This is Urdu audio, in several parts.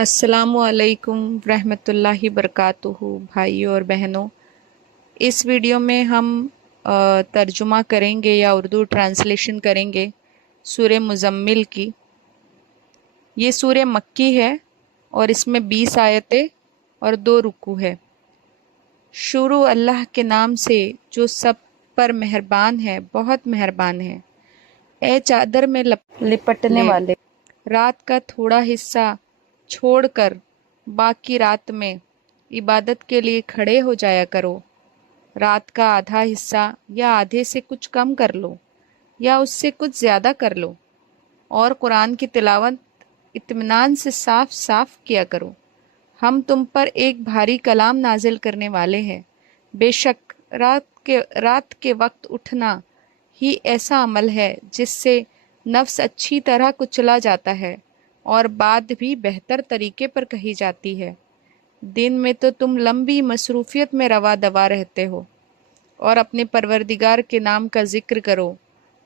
السلام علیکم ورحمۃ اللہ وبرکاتہ بھائیوں اور بہنوں۔ اس ویڈیو میں ہم ترجمہ کریں گے یا اردو ٹرانسلیشن کریں گے سورہ مزمل کی۔ یہ سورہ مکی ہے اور اس میں 20 آیتیں اور 2 رکوع ہے۔ شروع اللہ کے نام سے جو سب پر مہربان ہے، بہت مہربان ہے۔ اے چادر میں لپٹنے والے، رات کا تھوڑا حصہ چھوڑ کر باقی رات میں عبادت کے لیے کھڑے ہو جایا کرو۔ رات کا آدھا حصہ یا آدھے سے کچھ کم کر لو یا اس سے کچھ زیادہ کر لو، اور قرآن کی تلاوت اطمینان سے صاف صاف کیا کرو۔ ہم تم پر ایک بھاری کلام نازل کرنے والے ہیں۔ بے شک رات کے وقت اٹھنا ہی ایسا عمل ہے جس سے نفس اچھی طرح کچلا جاتا ہے اور بات بھی بہتر طریقے پر کہی جاتی ہے۔ دن میں تو تم لمبی مصروفیت میں روا دوا رہتے ہو، اور اپنے پروردگار کے نام کا ذکر کرو،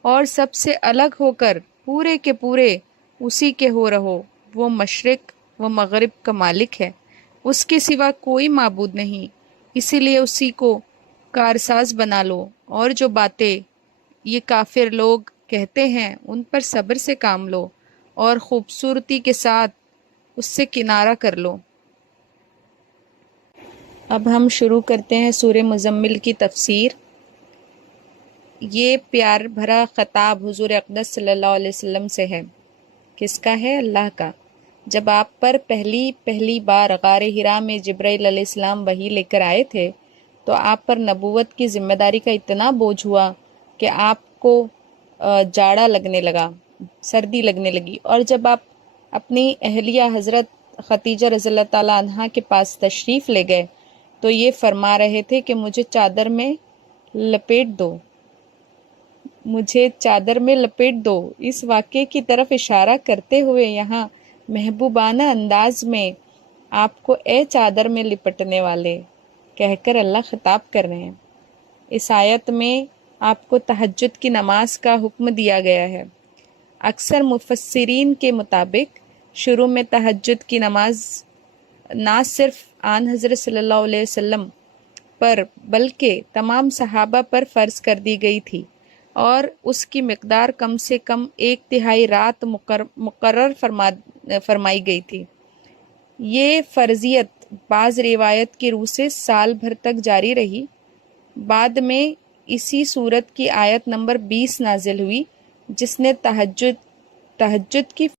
اور سب سے الگ ہو کر پورے کے پورے اسی کے ہو رہو۔ وہ مشرق و مغرب کا مالک ہے، اس کے سوا کوئی معبود نہیں، اسی لیے اسی کو کارساز بنا لو، اور جو باتیں یہ کافر لوگ کہتے ہیں ان پر صبر سے کام لو اور خوبصورتی کے ساتھ اس سے کنارہ کر لو۔ اب ہم شروع کرتے ہیں سورہ مزمل کی تفسیر۔ یہ پیار بھرا خطاب حضور اقدس صلی اللہ علیہ وسلم سے ہے۔ کس کا ہے؟ اللہ کا۔ جب آپ پر پہلی بار غار حرا میں جبرائیل علیہ السلام وحی لے کر آئے تھے تو آپ پر نبوت کی ذمہ داری کا اتنا بوجھ ہوا کہ آپ کو جاڑا لگنے لگا، سردی لگنے لگی، اور جب آپ اپنی اہلیہ حضرت ختیجہ رضی اللہ تعالیٰ عنہا کے پاس تشریف لے گئے تو یہ فرما رہے تھے کہ مجھے چادر میں لپیٹ دو، مجھے چادر میں لپیٹ دو۔ اس واقعے کی طرف اشارہ کرتے ہوئے یہاں محبوبانہ انداز میں آپ کو اے چادر میں لپٹنے والے کہہ کر اللہ خطاب کر رہے ہیں۔ اس آیت میں آپ کو تہجد کی نماز کا حکم دیا گیا ہے۔ اکثر مفسرین کے مطابق شروع میں تہجد کی نماز نہ صرف آن حضرت صلی اللہ علیہ وسلم پر بلکہ تمام صحابہ پر فرض کر دی گئی تھی، اور اس کی مقدار کم سے کم 1/3 رات مقرر فرمائی گئی تھی۔ یہ فرضیت بعض روایت کی روح سے سال بھر تک جاری رہی۔ بعد میں اسی سورت کی آیت نمبر 20 نازل ہوئی جس نے تہجد کی